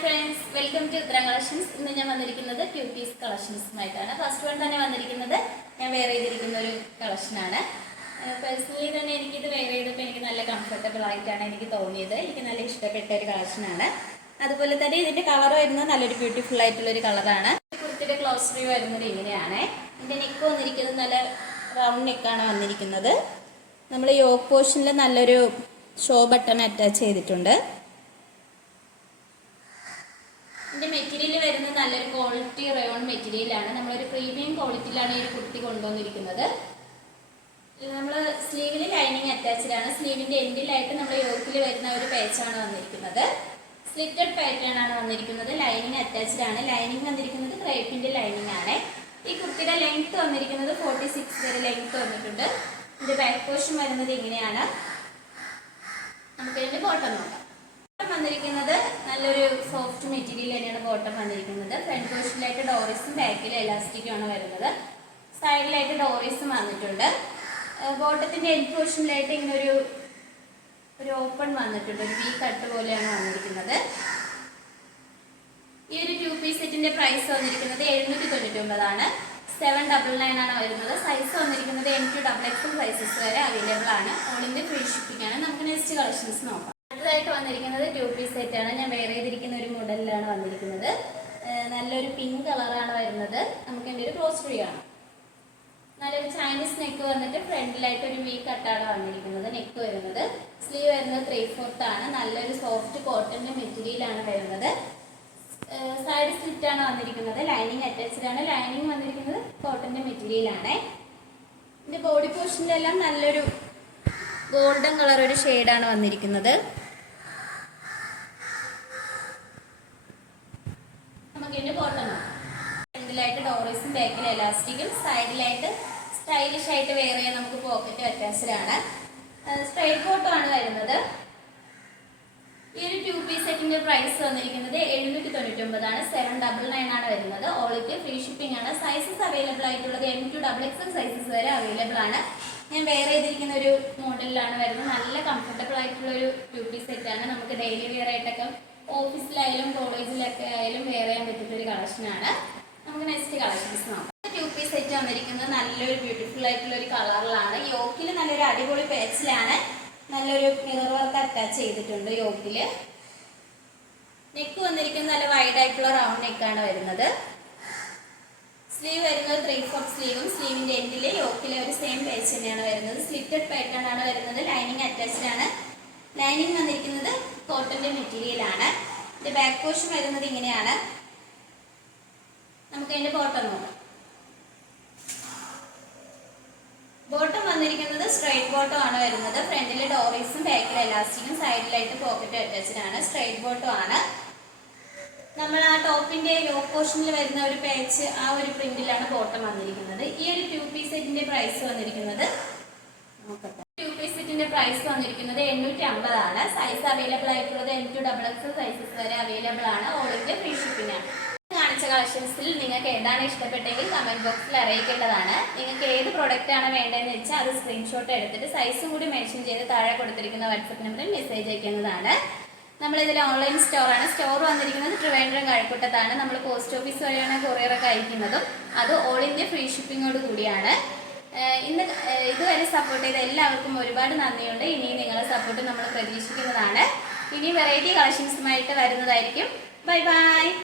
Friends, welcome to ഉത്തരം collections. ഇന്ന് ഞാൻ വന്നിരിക്കുന്നത് ക്യൂട്ടീസ് കളക്ഷൻസുമായിട്ടാണ്. ഫസ്റ്റ് വൺ തന്നെ വന്നിരിക്കുന്നത് ഞാൻ വെയർ ചെയ്തിരിക്കുന്ന ഒരു കളക്ഷനാണ്. പേഴ്സണലി തന്നെ എനിക്കിത് വെയർ ചെയ്തപ്പോൾ എനിക്ക് നല്ല കംഫർട്ടബിൾ ആയിട്ടാണ് എനിക്ക് തോന്നിയത്. എനിക്ക് നല്ല ഇഷ്ടപ്പെട്ട ഒരു കളക്ഷനാണ്. അതുപോലെ തന്നെ ഇതിന്റെ കളർ വരുന്നത് നല്ലൊരു ബ്യൂട്ടിഫുൾ ആയിട്ടുള്ള ഒരു കളറാണ്. കുർത്തിയുടെ ക്ലോസ് വ്യൂ വരുന്നത് ഇങ്ങനെയാണ്. ഇതിന്റെ നെക്ക് വന്നിരിക്കുന്നത് നല്ല റൗണ്ട് നെക്കാണ് വന്നിരിക്കുന്നത്. നമ്മൾ യോക്ക് പോർഷനിൽ നല്ലൊരു ഷോ ബട്ടൺ അറ്റാച്ച് ചെയ്തിട്ടുണ്ട്. ഇതിന്റെ മെറ്റീരിയൽ വരുന്നത് നല്ലൊരു ക്വാളിറ്റി റയോൺ മെറ്റീരിയലാണ്. നമ്മളൊരു പ്രീമിയം ക്വാളിറ്റിയിലാണ് ഈ ഒരു കുർത്തി കൊണ്ടുവന്നിരിക്കുന്നത്. നമ്മൾ സ്ലീവിൽ ലൈനിങ് അറ്റാച്ച്ഡ് ആണ്. സ്ലീവിന്റെ എൻഡിലായിട്ട് നമ്മൾ യോക്കിൽ വരുന്ന ഒരു പേച്ചാണ് വന്നിരിക്കുന്നത്. സ്ലിറ്റഡ് പാറ്റേൺ ആണ് വന്നിരിക്കുന്നത്. ലൈനിങ് അറ്റാച്ച്ഡ് ആണ്. ലൈനിങ് വന്നിരിക്കുന്നത് ക്രേപ്പിന്റെ ലൈനിങ് ആണ്. ഈ കുർത്തിയുടെ ലെങ്ത് വന്നിരിക്കുന്നത് 46 വരെ ലെങ്ത് വന്നിട്ടുണ്ട്. ഇതിന്റെ ബാക്ക് പോർഷൻ വരുന്നത് ഇങ്ങനെയാണ്. നമുക്ക് ഇതിന്റെ ബോട്ടം നോക്കാം. വന്നിരിക്കുന്നത് നല്ലൊരു സോഫ്റ്റ് മെറ്റീരിയൽ തന്നെയാണ് ബോട്ടം വന്നിരിക്കുന്നത്. ഫ്രണ്ട് പോർഷനിലായിട്ട് ഡോറീസും ബാക്കിൽ എലാസ്റ്റിക്കും ആണ് വരുന്നത്. സൈഡിലായിട്ട് ഡോറീസും വന്നിട്ടുണ്ട്. ബോട്ടത്തിന്റെ എൻഡ് പോർഷനിലായിട്ട് ഇങ്ങനെ ഒരു ഓപ്പൺ വന്നിട്ടുണ്ട്. ഒരു വി കട്ട് പോലെയാണ് വന്നിരിക്കുന്നത്. ഈ ഒരു 2 പീസ് സെറ്റിന്റെ പ്രൈസ് വന്നിരിക്കുന്നത് 799 ആണ്. 799 ആണ് വരുന്നത്. സൈസ് വന്നിരിക്കുന്നത് M2XXL സൈസസ് വരെ അവൈലബിൾ ആണ്. ഓൾ ഇന്ത്യ ഫ്രീ ഷിപ്പിംഗ് ആണ്. നമുക്ക് നെക്സ്റ്റ് കളക്ഷൻസ് നോക്കാം. അടുത്തതായിട്ട് വന്നിരിക്കുന്നത് 2 പീസ് സെറ്റ് ആണ്. ഞാൻ വെയർ ചെയ്തിരിക്കുന്ന ഒരു മോഡലിലാണ് വന്നിരിക്കുന്നത്. നല്ലൊരു പിങ്ക് കളറാണ് വരുന്നത്. നമുക്ക് എൻ്റെ ഒരു ക്ലോസ് ഫ്രീ ആണ്. നല്ലൊരു ചൈനീസ് നെക്ക് വന്നിട്ട് ഫ്രണ്ടിലായിട്ട് ഒരു വി കട്ടാണ് വന്നിരിക്കുന്നത്. നെക്ക് വരുന്നത് സ്ലീവ് വരുന്നത് 3/4 ആണ്. നല്ലൊരു സോഫ്റ്റ് കോട്ടന്റെ മെറ്റീരിയൽ ആണ് വരുന്നത്. സൈഡ് സ്ലിറ്റ് ആണ് വന്നിരിക്കുന്നത്. ലൈനിങ് അറ്റാച്ച്ഡ് ആണ്. ലൈനിങ് വന്നിരിക്കുന്നത് കോട്ടന്റെ മെറ്റീരിയൽ ആണ്. ഇതിന്റെ ബോഡി പോർഷനിലെല്ലാം നല്ലൊരു ഗോൾഡൻ കളർ ഒരു ഷെയ്ഡാണ് വന്നിരിക്കുന്നത്. നമുക്ക് ഇതിന്റെ ബോട്ടം നോക്കാം. ഫ്രണ്ടിലായിട്ട് ഡോറീസും ബാക്കിൽ എലാസ്റ്റിക്കും, സൈഡിലായിട്ട് സ്റ്റൈലിഷ് ആയിട്ട് വെയർ ചെയ്യാൻ നമുക്ക് പോക്കറ്റ് അറ്റാച്ച്ഡ് ആണ്. സ്ട്രൈറ്റ് ബോട്ടം ആണ് വരുന്നത്. ഈ ഒരു 2 പീസ് സെറ്റിന്റെ പ്രൈസ് വന്നിരിക്കുന്നത് 799 ആണ്. 799 ആണ് വരുന്നത്. ഓൾ ഇന്ത്യ ഫ്രീ ഷിപ്പിംഗ് ആണ്. സൈസസ് അവൈലബിൾ ആയിട്ടുള്ളത് M2XXL സൈസസ് വരെ അവൈലബിൾ ആണ്. ഞാൻ വെയർ ചെയ്തിരിക്കുന്ന ഒരു മോഡലിലാണ് വരുന്നത്. നല്ല കംഫർട്ടബിൾ ആയിട്ടുള്ള ഒരു 2 പീസ് സെറ്റാണ്. നമുക്ക് ഡെയിലി വെയർ ആയിട്ടൊക്കെ ഓഫീസിലായാലും കോളേജിലൊക്കെ ആയാലും വെയർ ചെയ്യാൻ പറ്റുന്ന ഒരു കളക്ഷനാണ്. നമുക്ക് നെക്സ്റ്റ് കളക്ഷൻസ് നോക്കാം. 2 പീസ് സെറ്റ് വന്നിരിക്കുന്നത് നല്ലൊരു ബ്യൂട്ടിഫുൾ ആയിട്ടുള്ള ഒരു കളറിലാണ്. യോക്കിൽ നല്ലൊരു അടിപൊളി പേച്ചിലാണ്. നല്ലൊരു മിറർ വർക്ക് അറ്റാച്ച് ചെയ്തിട്ടുണ്ട് യോക്കില്. നെക്ക് വന്നിരിക്കുന്നത് നല്ല വൈഡ് ആയിട്ടുള്ള റൗണ്ട് നെക്കാണ് വരുന്നത്. സ്ലീവ് വരുന്നത് 3/4 സ്ലീവും സ്ലീവിന്റെ എൻഡിൽ യോക്കിലെ ഒരു സെയിം പേച്ച് തന്നെയാണ് വരുന്നത്. സ്ലിറ്റഡ് പാറ്റേൺ ആണ് വരുന്നത്. ലൈനിങ് അറ്റാച്ച്ഡ് ആണ്. ലൈനിങ് വന്നിരിക്കുന്നത് കോട്ടന്റെ മെറ്റീരിയൽ ആണ്. ഇതിന്റെ ബാക്ക് പോർഷൻ വരുന്നത് ഇങ്ങനെയാണ്. നമുക്ക് അതിന്റെ ബോട്ടം നോക്കാം. ബോട്ടം വന്നിരിക്കുന്നത് സ്ട്രൈറ്റ് ബോട്ടം ആണ് വരുന്നത്. ഫ്രണ്ടിൽ ഡോറീസും ബാക്കിൽ എലാസ്റ്റിക്കും, സൈഡിലായിട്ട് പോക്കറ്റ് അറ്റാച്ച്ഡ് ആണ്. സ്ട്രൈറ്റ് ബോട്ടം ആണ്. നമ്മൾ ആ ടോപ്പിന്റെ യോക്ക് പോർഷനിൽ വരുന്ന ഒരു പേച്ച്, ആ ഒരു പ്രിന്റിലാണ് ബോട്ടം വന്നിരിക്കുന്നത്. ഈ ഒരു 2 പീസ് സെറ്റിന്റെ പ്രൈസ് വന്നിരിക്കുന്നത് 2 പീസ് സെറ്റിന്റെ പ്രൈസ് വന്നിരിക്കുന്നത് 850 ആണ്. സൈസ് അവൈലബിൾ ആയിട്ടുള്ളത് M2XXL സൈസസ് വരെ അവൈലബിൾ ആണ്. ഓൾ ഇന്ത്യ ഫ്രീ ഷിപ്പിംഗ് ആണ്. കാണിച്ച കളക്ഷൻസിൽ നിങ്ങൾക്ക് ഏതാണ് ഇഷ്ടപ്പെട്ടെങ്കിൽ കമന്റ് ബോക്സിൽ അറിയിക്കേണ്ടതാണ്. നിങ്ങൾക്ക് ഏത് പ്രൊഡക്റ്റ് ആണ് വേണ്ടതെന്ന് വെച്ചാൽ അത് സ്ക്രീൻഷോട്ട് എടുത്തിട്ട് സൈസും കൂടി മെൻഷൻ ചെയ്ത് താഴെ കൊടുത്തിരിക്കുന്ന വാട്സ്ആപ്പ് നമ്പറിൽ മെസ്സേജ് അയക്കുന്നതാണ്. നമ്മളിതിൽ ഓൺലൈൻ സ്റ്റോറാണ്. സ്റ്റോർ വന്നിരിക്കുന്നത് ട്രിവാൻഡ്രം കഴക്കൂട്ടത്താണ്. നമ്മൾ പോസ്റ്റ് ഓഫീസ് വഴിയാണ് കൊറിയറൊക്കെ അയക്കുന്നതും. അത് ഓൾ ഇന്ത്യ ഫ്രീ ഷിപ്പിങ്ങോട് കൂടിയാണ്. ഇതുവരെ സപ്പോർട്ട് ചെയ്ത എല്ലാവർക്കും ഒരുപാട് നന്ദിയുണ്ട്. ഇനിയും നിങ്ങളുടെ സപ്പോർട്ട് നമ്മൾ പ്രതീക്ഷിക്കുന്നതാണ്. ഇനി വെറൈറ്റി കളക്ഷൻസുമായിട്ട് വരുന്നതായിരിക്കും. Bye bye.